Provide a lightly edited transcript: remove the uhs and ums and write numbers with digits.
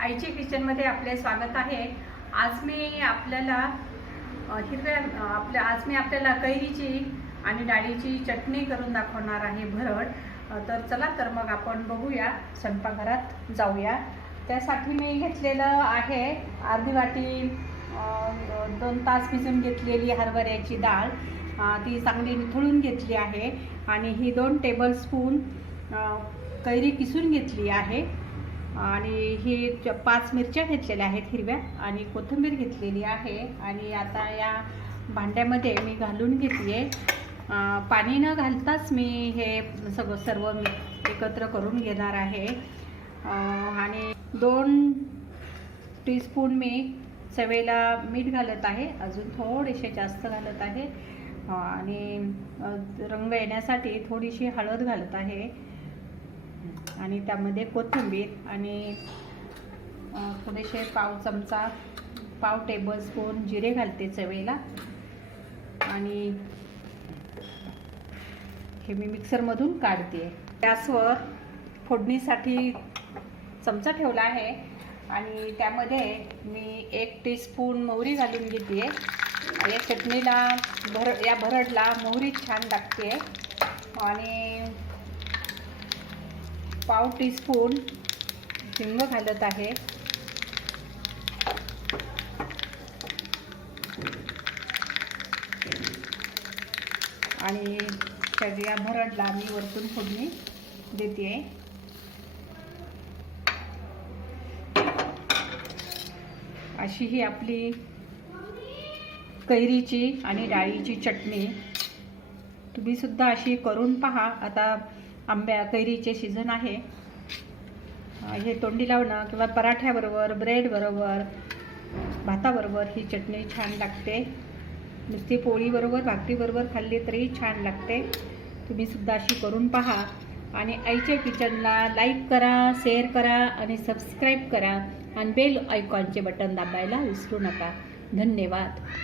आईचे किचनमध्ये आपले स्वागत आहे। आज मी आपल्याला कैरीची आणि डाळीची चटणी करून दाखवणार आहे, भरड। तर चला तर मग आपण बघूया, स्वयंपाकघरात जाऊया। त्यासाठी मी घेतलेलं आहे अर्धी वाटी 2 तास भिजून घेतलेली हरभऱ्याची डाळ, ती चांगली निथळून घेतली आहे। आणि ही 2 टेबलस्पून कैरी किसून घेतली आहे। आणि ही 5 मिरच्या घेतलेल्या आहेत हिरव्या, आणि कोथिंबीर घेतलेली आहे। आणि आता या भांड्यामध्ये मी घालून घेतली, पाणी न घालताच मी हे सर्व मी एकत्र करून घेणार आहे। आणि 2 टीस्पून मी चवेला मीठ घालत आहे, अजून थोडेसे जास्त घालत आहे। आणि रंग येण्यासाठी थोडीशी हळद घालत आहे, आणि त्यामध्ये कोथिंबीर आणि थोडेसे पाव टेबलस्पून जिरे घालते चवेला। आणि हे मी मिक्सरमधून काढते। गॅसवर फोडणीसाठी चमचा ठेवला आहे, आणि त्यामध्ये मी 1 टीस्पून मोहरी घालून घेते। या चटणीला या भरडला मोहरी छान लागते। आणि पाव टीस्पून हिंग घालत आहे। आणि या भरडला मी वरतून फोडणी देते। अशी ही आपली कैरीची आणि डाळीची चटणी तुम्ही सुद्धा अशी करून पहा। आता कैरीचे सीझन आहे, हे तोंडी लावणं किंवा पराठ्याबरोबर, ब्रेड बरोबर, भाताबरोबर ही चटणी छान लागते। नुसती पोळीबरोबर, भाकरीबरोबर खाल्ली तरी छान लागते। तुम्ही सुद्धा अशी करून पहा। आणि आईच्या किचनला लाईक करा, शेअर करा आणि सबस्क्राईब करा, आणि बेल आयकॉनचे बटन दाबायला विसरू नका। धन्यवाद।